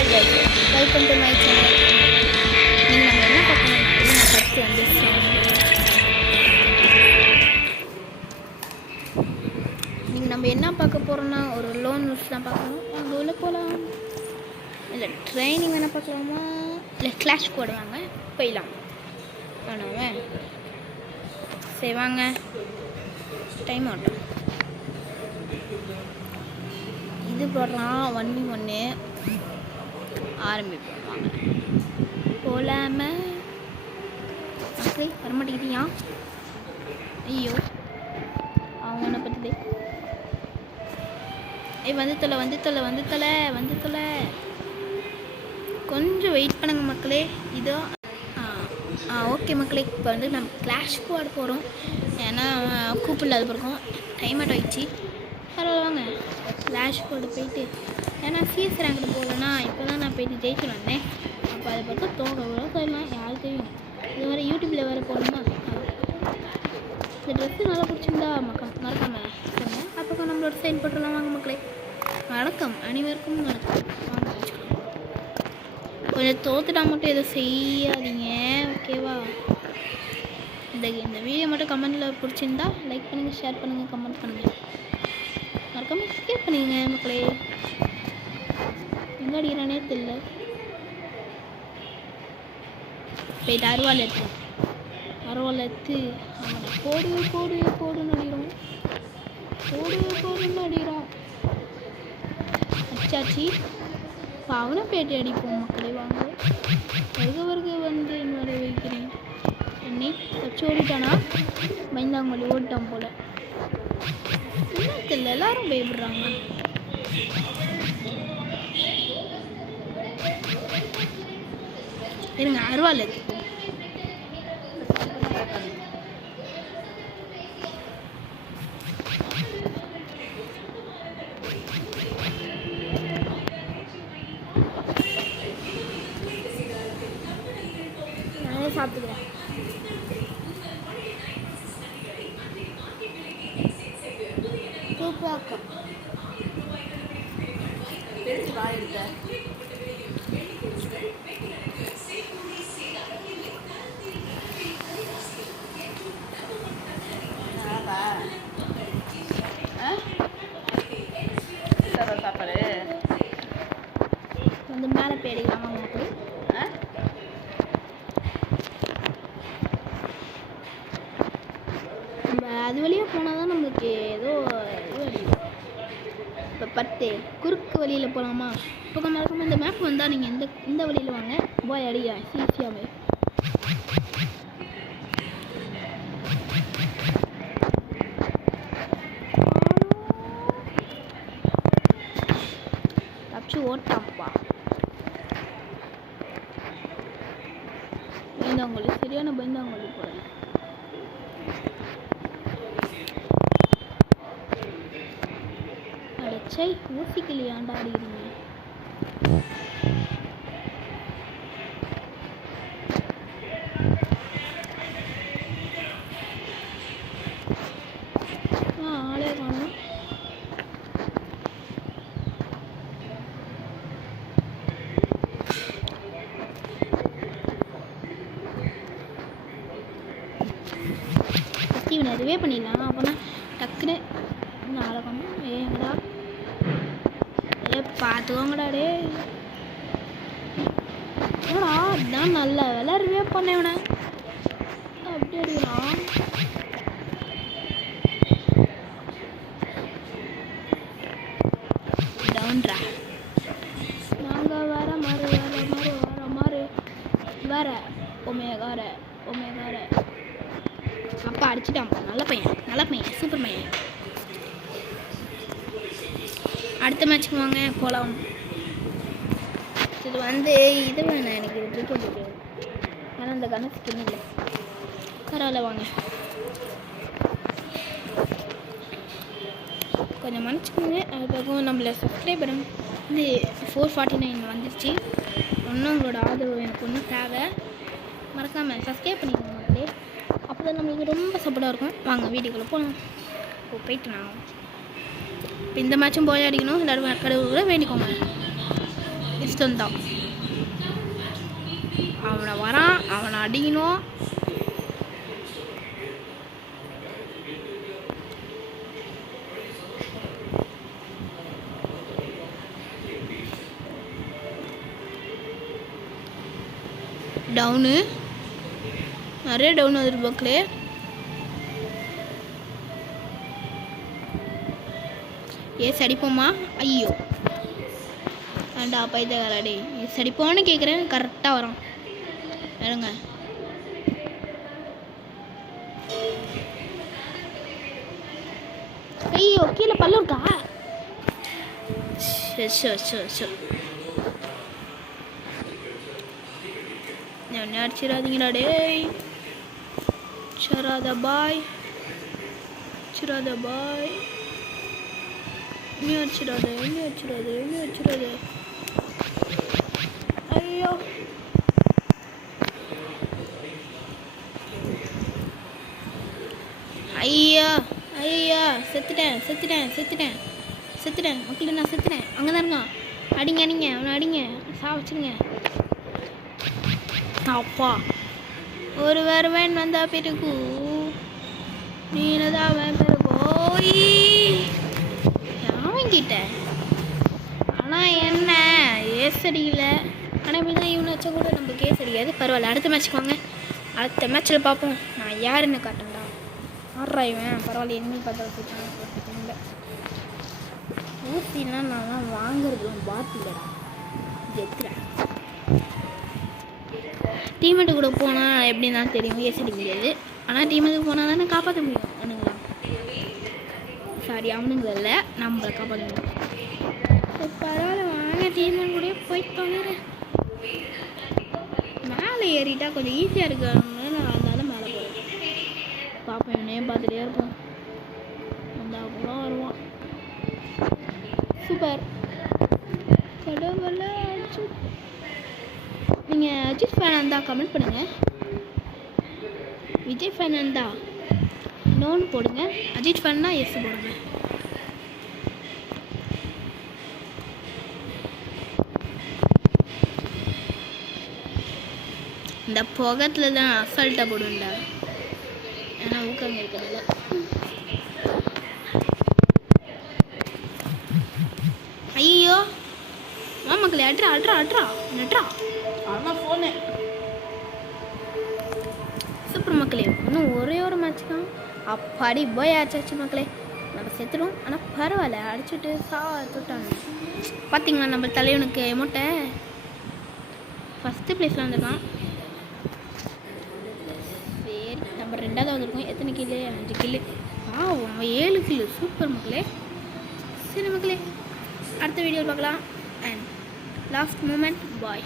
Hi guys, welcome to my channel. நீங்கள் நம்ம என்ன பார்க்கணும் அப்படின்னு நான் ஃபஸ்ட்டு வந்து நீங்கள் நம்ம என்ன பார்க்க போகிறோன்னா ஒரு லோன் நியூஸ் தான் பார்க்கணும். அங்கே உள்ள போகலாம், இல்லை ட்ரைனிங் வேணால் பார்க்கலாமா, இல்லை கிளாஷ் போடுவாங்க போயிடலாம். ஆனால் சரி வாங்க, டைம் ஆகட்டும். இது போடுறான் 1v1 ஆரம்பிப்பாங்க. போலாம அப்படி வரமாட்டேங்கிட்டியா? ஐயோ அவங்க ஒன்றை பற்றுதே. வந்து தொலை கொஞ்சம் வெயிட் பண்ணுங்க மக்களே. இதோ ஓகே மக்களே, இப்போ வந்து நம்ம கிளாஷ் போட போகிறோம். ஏன்னா கூப்பிடல, அது இருக்கும் டைம் அவுட் ஆகிடுச்சு. பரவாயில்ல வாங்க கிளாஷ் போட போயிட்டு, ஏன்னா சிஎஸ் ரேங்கில் போகலன்னா இப்போ தான் நான் போயிட்டு ஜெயிச்சுட்டு வந்தேன். அப்போ அதை பார்த்தா தோண சொல்லலாம், யாருக்கு தெரியும். இது மாதிரி யூடியூப்பில் வேறு போடணுமா. இந்த ட்ரெஸ்ஸு நல்லா பிடிச்சிருந்தா மறக்காமல் சொல்லுங்கள். அப்போ நம்மளோட சைன் போட்டுடலாம் வாங்க மக்களே. வணக்கம் அனைவருக்கும் வணக்கம். வாங்க வச்சுக்கலாம். கொஞ்சம் தோத்துட்டா மட்டும் எதுவும் செய்யாதீங்க, ஓகேவா? இந்த வீடியோ மட்டும் கமெண்டில் பிடிச்சிருந்தா லைக் பண்ணுங்கள், ஷேர் பண்ணுங்கள், கமெண்ட் பண்ணுங்கள், மறக்காமல் சப்ஸ்கிரைப் பண்ணிங்க மக்களே. எங்கே அடிக்கிறானே தெரியல. போயிட்டு அருவாள் எடுத்து போடுன்னு அடிக்கிறோம். அச்சாச்சி இப்போ அவனை பேட்டி அடிப்போம் மக்களே. வாங்க வருக வந்து வர வைக்கிறேன். என்னை தச்சு ஓடிட்டானா? பயந்தாங்கொல்லி ஓடிட்டான் போல. என்ன தெரியல, எல்லாரும் பயப்படுறாங்க. இருங்க அருவாள் எடுத்துப்போம். நானே சாப்பிட்டுக்கிறேன். சூப்பராக சாப்பாடு வந்து மேலே போயிடலாம் மக்கள். நம்ம அது வழியாக போனால் தான் நம்மளுக்கு ஏதோ இது அடிக்கும். இப்போ குறுக்கு வழியில் போகலாமா? இப்போ மறக்காமல் இந்த மேப் வந்தால் நீங்கள் இந்த வழியில் வாங்க. போய் அடியா ஈஸியாகவே. தப்பிச்சு ஓட்டாப்பா. பயந்தாங்கொல்லி, சரியான பயந்தாங்கொல்லி போகிறேன். அடச்சை ஊசிக்கலையாண்டா அடிக்கிறீங்க. ஆளே காணும். இவனை ரிவே பண்ணிடலாம். அப்போனா டக்குன்னு ஆளை காணும். ஏங்கடா பார்த்துக்கோங்கடா டே. ஏடா அதுதான் நல்ல வேலை, ரிவே பண்ணவன அப்படி அடிக்கலாம். டவுன்ரா நாங்கள் வர மாறு ஒமேகார அப்பா அடிச்சுட்டான். நல்ல பையன் சூப்பர் பையன். அடுத்த மேட்ச்சுக்கு வாங்க போகலாம். இது வந்து இது வேணாம், எனக்கு இது பிடிக்க. ஆனால் அந்த கணக்கு ஸ்கின் இல்லை. பரவாயில்ல வாங்க, கொஞ்சம் மன்னிச்சுக்கோங்க. அதுக்காக நம்மளை சப்ஸ்கிரைபர் வந்து 449 வந்துருச்சு. இன்னும் உங்களோட ஆதரவு எனக்கு ஒன்றும் தேவை. மறக்காமல் சப்ஸ்கிரைப் பண்ணிக்கோங்க மக்களே. அப்போ தான் நம்மளுக்கு ரொம்ப சப்போர்ட்டாக இருக்கும். வாங்க வீடியோக்குள்ளே போகலாம். போயிட்டு நான் இப்போ இந்த மேட்சும் போய் அடிக்கணும். கடவுளை வேண்டிக்கோங்க. கஷ்டம்தான். அவனை வரான், அவனை அடிக்கணும். டவுனு, நிறைய டவுன் வந்துட்டு மக்களே. ஏஸ் அடிப்போமா? ஐயோ வேண்டா பைத்தியக்காரடி. ஏஸ் அடிப்போன்னு கேட்குறேன், கரெக்டாக வரான். இருங்க. ஐயோ கீழே பல்ல இருக்கா? என்ன அடிச்சிடாதீங்கடா டேய். சிராத பாய், சிராத பாய். இன்னும் அடிச்சிடாத, இன்னும் அடிச்சிடாத, இன்னும் அடிச்சிடாத. ஐயோ ஐயா ஐயா செத்துட்டேன் செத்துட்டேன் செத்துட்டேன் செத்துட்டேன் மக்களே, நான் செத்துட்டேன். அங்கே தான் இருக்கான். அடிங்க அடிங்க, அவனை அடிங்க, சாவச்சிருங்க. அப்பா ஒரு வருவன் வந்தா பிறகு நீனதான் பிறகு அவன்கிட்ட. ஆனால் என்ன ஏஸ் அடிக்கல. ஆனால் இப்படிதான் இவனை வச்சா கூட நம்ம கேஸ் அடிக்காது. பரவாயில்ல, அடுத்த மேட்ச்சுக்கு வாங்க. அடுத்த மேட்ச்சில் பார்ப்போம் நான் யாருன்னு காட்டுறேன்டா. ஆடுறா இவன். பரவாயில்ல, எனிமி பார்த்தால ஊசின்னா நான் வாங்குறது பாத்திலடா ஜெத்துறேன். டீமெட்டு கூட போனால் எப்படின்னாலும் தெரியும், ஏசி அடிக்க முடியாது. ஆனால் டீமெட்டுக்கு போனால் தானே காப்பாற்ற முடியும். அவனுங்களா சாரி, அவனுங்கள இல்லை, நம்மளை காப்பாற்ற முடியும். பரவாயில்ல வாங்க, டீமெட் கூட போய் தொலைறேன். மேலே ஏறிட்டா கொஞ்சம் ஈஸியாக இருக்கிறவங்க நான் அதனால மேலே போகிறேன். பார்ப்பேன், இவனையே பார்த்துட்டே இருப்போம். வந்தால் கூட வருவான். சூப்பர். கடவுள நீங்கள் அஜித் ஃபேனாக இருந்தால் கமெண்ட் பண்ணுங்கள். விஜய் ஃபேனாக இருந்தால் நோன்னு போடுங்க. அஜித் ஃபேன்னா எஸ் போடுங்க. இந்த புகத்தில் தான் அசால்ட்டாக போடுவேன்டா. ஏன்னா ஊக்கங்க இருக்கிறதில்ல. ஐயோ மக்களே, அட்ரா அட்ரா அட்ரா நட்ரா. அதான் ஃபோனு. சூப்பர் மக்களே, இன்னும் ஒரே ஒரு மேட்ச் தான். அப்பாடி போய் ஆச்சாச்சு மக்களே. நம்ம செத்துடும். ஆனால் பரவாயில்ல, அடிச்சுட்டு தொட்டாங்க. பார்த்தீங்களா நம்ம தலைவனுக்கு மூட்டை ஃபஸ்ட்டு ப்ளேஸில் வந்திருக்கான். சரி, நம்ம 2வது வந்திருக்கோம். எத்தனை கில்லு? 5 கில்லு. அவன் 7 கில்லு. சூப்பர் மக்களே. சரி மக்களே, அடுத்த வீடியோ பார்க்கலாம். And last moment bye.